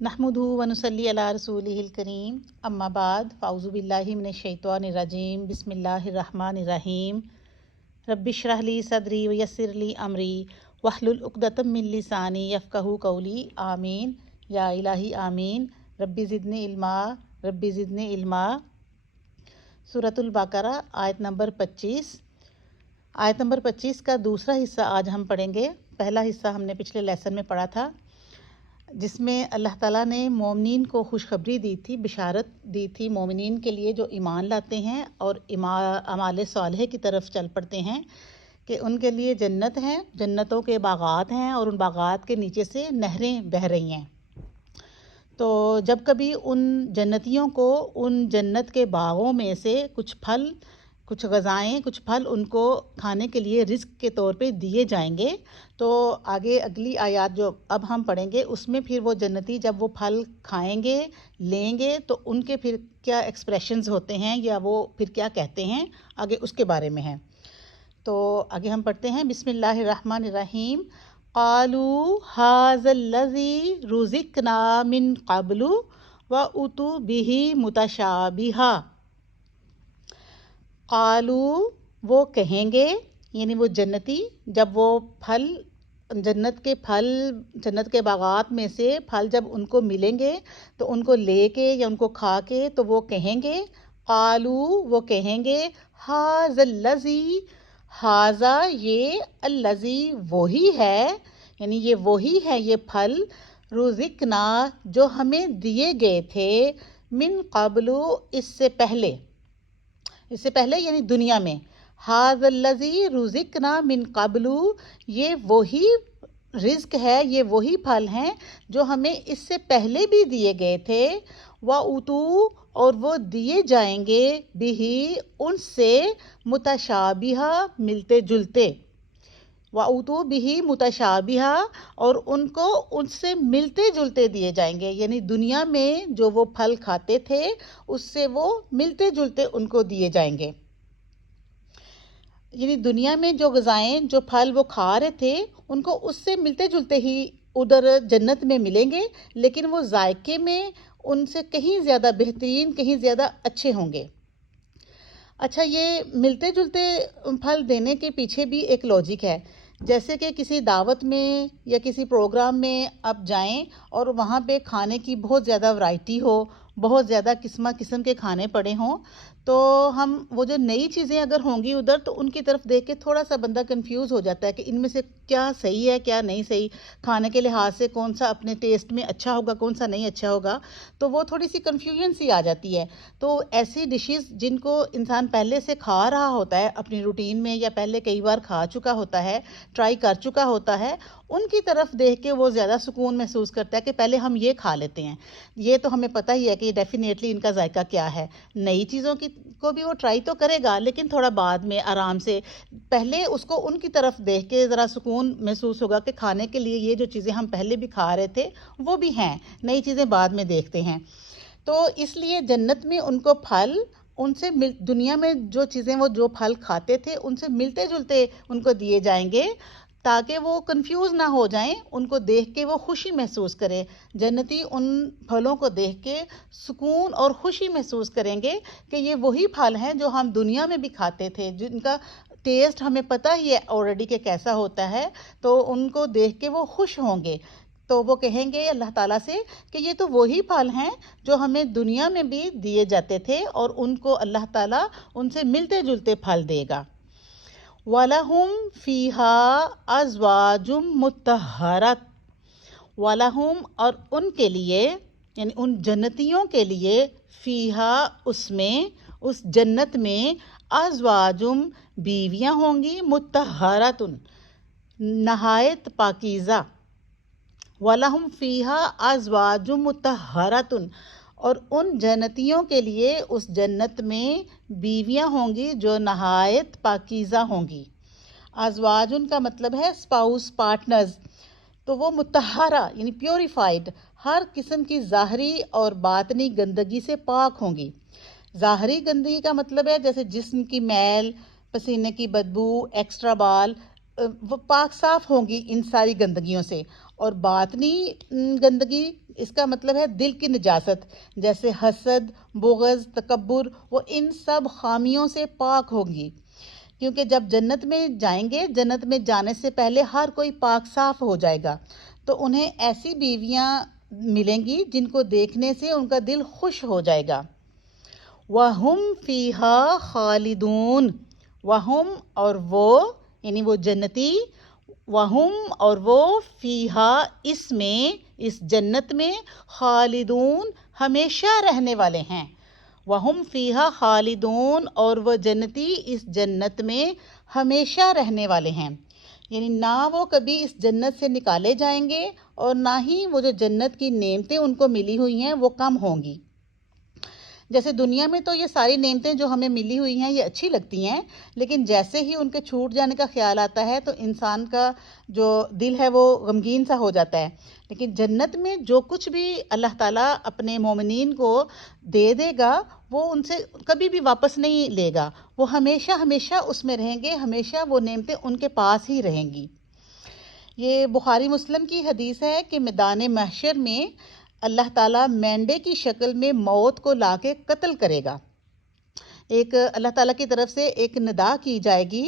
नहमुदु व नुसल्ली अला रसूलिहिल करीम अम्मा बाद फ़ाउज़ु बिल्लाहि मिनश शैतानिर रजीम बिस्मिल्लाहिर रहमानिर रहीम रब्बिश्रह ली सदरी व यस्सिर ली अमरी वहलुल उक़दतम मिन लिसानी यफ़क़हू क़ौली आमीन या इलाही आमीन रब्बी ज़िदनी इल्मा। सूरतुल बकरा आयत नंबर 25। आयत नंबर 25 का दूसरा हिस्सा आज हम पढ़ेंगे। पहला हिस्सा हमने पिछले लेसन में पढ़ा था, जिसमें अल्लाह ताला ने मोमिनीन को खुशखबरी दी थी, बिशारत दी थी मोमिनीन के लिए जो ईमान लाते हैं और अमाल सालेह की तरफ चल पड़ते हैं कि उनके लिए जन्नत है, जन्नतों के बागात हैं और उन बागात के नीचे से नहरें बह रही हैं। तो जब कभी उन जन्नतियों को उन जन्नत के बागों में से कुछ फल, कुछ ग़ज़ाएँ, कुछ फल उनको खाने के लिए रिस्क के तौर पे दिए जाएंगे, तो आगे अगली आयत जो अब हम पढ़ेंगे उसमें फिर वो जन्नती जब वो फल खाएंगे, लेंगे, तो उनके फिर क्या एक्सप्रेशंस होते हैं या वो फिर क्या कहते हैं, आगे उसके बारे में है। तो आगे हम पढ़ते हैं, बिस्मिल्लाहिर्रहमानिर्रहीम। क़ालू हाज़ल्लज़ी रुज़िक़ना मिन क़ब्लु व उतू बिही मुतशाबिहा। क़ालू वो कहेंगे, यानी वो जन्नती जब वो फल, जन्नत के बागात में से फल जब उनको मिलेंगे तो उनको लेके या उनको खा के तो वो कहेंगे, क़ालू वो कहेंगे, हाज़ल्लज़ी, हाज़ा ये, अल्लज़ी वही है, यानी ये वही है ये फल, रुज़िक़ना जो हमें दिए गए थे, मिन क़ब्लु इससे पहले यानी दुनिया में। हाज़ल्लज़ी रुज़िक़ना मिन क़ब्लु ये वही रिज़्क है, ये वही फल हैं जो हमें इससे पहले भी दिए गए थे। व उतू और वो दिए जाएंगे, बिही उनसे, मुतशाबिहा मिलते जुलते, व उतू बिही मुतशाबिहा और उनको उनसे मिलते जुलते दिए जाएंगे, यानी दुनिया में जो वो फल खाते थे उससे वो मिलते जुलते उनको दिए जाएंगे। यानी दुनिया में जो ग़ज़ाएँ, जो फल वो खा रहे थे उनको उससे मिलते जुलते ही उधर जन्नत में मिलेंगे, लेकिन वो जायके में उनसे कहीं ज़्यादा बेहतरीन, कहीं ज़्यादा अच्छे होंगे। अच्छा, ये मिलते जुलते फल देने के पीछे भी एक लॉजिक है। जैसे कि किसी दावत में या किसी प्रोग्राम में आप जाएं और वहाँ पे खाने की बहुत ज़्यादा वैरायटी हो, बहुत ज़्यादा किस्म के खाने पड़े हों, तो हम वो जो नई चीज़ें अगर होंगी उधर तो उनकी तरफ देख के थोड़ा सा बंदा कंफ्यूज हो जाता है कि इनमें से क्या सही है क्या नहीं सही, खाने के लिहाज से कौन सा अपने टेस्ट में अच्छा होगा, कौन सा नहीं अच्छा होगा, तो वो थोड़ी सी कन्फ्यूजन सी आ जाती है। तो ऐसी डिशेस जिनको इंसान पहले से खा रहा होता है अपनी रूटीन में या पहले कई बार खा चुका होता है, ट्राई कर चुका होता है, उनकी तरफ देख के वो ज़्यादा सुकून महसूस करता है कि पहले हम ये खा लेते हैं। ये तो हमें पता ही है कि डेफिनेटली इनका जायका क्या है। नई चीज़ों को भी वो ट्राई तो करेगा, लेकिन थोड़ा बाद में आराम से, पहले उसको उनकी तरफ देख के ज़रा सुकून महसूस होगा कि खाने के लिए ये जो चीज़ें हम पहले भी खा रहे थे वो भी हैं, नई चीज़ें बाद में देखते हैं। तो इसलिए जन्नत में उनको फल उनसे दुनिया में जो चीज़ें वो जो फल खाते थे उनसे मिलते जुलते उनको दिए जाएंगे, ताकि वो कंफ्यूज ना हो जाएं, उनको देख के वो खुशी महसूस करें। जन्नती उन फलों को देख के सुकून और खुशी महसूस करेंगे कि ये वही फल हैं जो हम दुनिया में भी खाते थे, जिनका टेस्ट हमें पता ही है ऑलरेडी कि कैसा होता है, तो उनको देख के वो खुश होंगे। तो वो कहेंगे अल्लाह ताला से कि ये तो वही फल हैं जो हमें दुनिया में भी दिए जाते थे और उनको अल्लाह ताला उनसे मिलते जुलते फल देगा। वलहुम फ़ीहा अज़वाजुम मुत्तहरत, वलहुम और उनके लिए, यानी उन जन्नतियों के लिए, फ़ीहा उसमें, उस जन्नत में, अज़वाजुम बीवियाँ होंगी, मुत्तहरतुन नहायत पाकीज़ा, वलहुम फ़ीहा अज़वाजुम मुत्तहरतुन और उन जन्नतियों के लिए उस जन्नत में बीवियाँ होंगी जो नहायत पाकीज़ा होंगी। अज़वाजुन का मतलब है स्पाउस, पार्टनर्स। तो वो मुत्तहरा यानी प्योरीफाइड, हर किस्म की ज़ाहरी और बातनी गंदगी से पाक होंगी। ज़ाहरी गंदगी का मतलब है जैसे जिस्म की मैल, पसीने की बदबू, एक्स्ट्रा बाल, वो पाक साफ होंगी इन सारी गंदगियों से। اور باطنی گندگی اس کا مطلب ہے دل کی نجاست، جیسے حسد، بغض، تکبر، وہ ان سب خامیوں سے پاک ہوگی، کیونکہ جب جنت میں جائیں گے، جنت میں جانے سے پہلے ہر کوئی پاک صاف ہو جائے گا، تو انہیں ایسی بیویاں ملیں گی جن کو دیکھنے سے ان کا دل خوش ہو جائے گا۔ وَهُمْ فِيهَا خَالِدُونَ، وَهُمْ اور وہ یعنی وہ جنتی، وَهُمْ اور وہ فِيهَا اس میں، اس جنت میں، خالدون ہمیشہ رہنے والے ہیں۔ وَهُمْ فِيهَا خالدون اور وہ جنتی اس جنت میں ہمیشہ رہنے والے ہیں، یعنی نہ وہ کبھی اس جنت سے نکالے جائیں گے اور نہ ہی وہ جو جنت کی نعمتیں ان کو ملی ہوئی ہیں وہ کم ہوں گی۔ جیسے دنیا میں تو یہ ساری نعمتیں جو ہمیں ملی ہوئی ہیں یہ اچھی لگتی ہیں، لیکن جیسے ہی ان کے چھوٹ جانے کا خیال آتا ہے تو انسان کا جو دل ہے وہ غمگین سا ہو جاتا ہے۔ لیکن جنت میں جو کچھ بھی اللہ تعالیٰ اپنے مومنین کو دے دے گا وہ ان سے کبھی بھی واپس نہیں لے گا، وہ ہمیشہ ہمیشہ اس میں رہیں گے، ہمیشہ وہ نعمتیں ان کے پاس ہی رہیں گی۔ یہ بخاری مسلم کی حدیث ہے کہ میدان محشر میں اللہ تعالیٰ مینڈے کی شکل میں موت کو لا کے قتل کرے گا۔ ایک اللہ تعالیٰ کی طرف سے ایک ندا کی جائے گی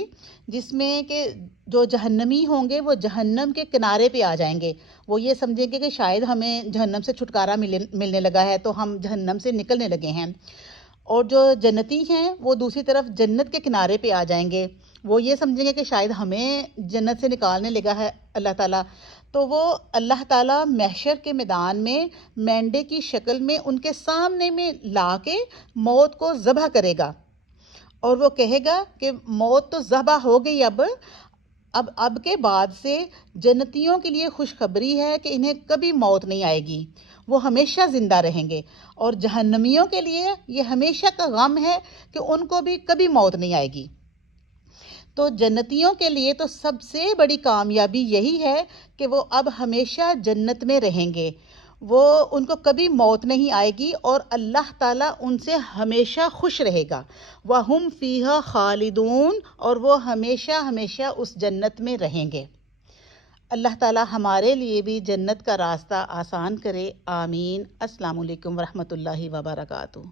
جس میں کہ جو جہنمی ہوں گے وہ جہنم کے کنارے پہ آ جائیں گے، وہ یہ سمجھیں گے کہ شاید ہمیں جہنم سے چھٹکارا ملنے لگا ہے تو ہم جہنم سے نکلنے لگے ہیں، اور جو جنتی ہیں وہ دوسری طرف جنت کے کنارے پہ آ جائیں گے، وہ یہ سمجھیں گے کہ شاید ہمیں جنت سے نکالنے لگا ہے اللہ تعالیٰ، تو وہ اللہ تعالیٰ محشر کے میدان میں مینڈے کی شکل میں ان کے سامنے میں لا کے موت کو ذبح کرے گا، اور وہ کہے گا کہ موت تو ذبح ہو گئی، اب کے بعد سے جنتیوں کے لیے خوشخبری ہے کہ انہیں کبھی موت نہیں آئے گی، وہ ہمیشہ زندہ رہیں گے، اور جہنمیوں کے لیے یہ ہمیشہ کا غم ہے کہ ان کو بھی کبھی موت نہیں آئے گی۔ تو جنتیوں کے لیے تو سب سے بڑی کامیابی یہی ہے کہ وہ اب ہمیشہ جنت میں رہیں گے، وہ ان کو کبھی موت نہیں آئے گی اور اللہ تعالیٰ ان سے ہمیشہ خوش رہے گا۔ وَهُمْ فِيهَا خَالِدُونَ اور وہ ہمیشہ ہمیشہ اس جنت میں رہیں گے۔ اللہ تعالیٰ ہمارے لیے بھی جنت کا راستہ آسان کرے، آمین۔ السلام علیکم ورحمۃ اللہ وبرکاتہ۔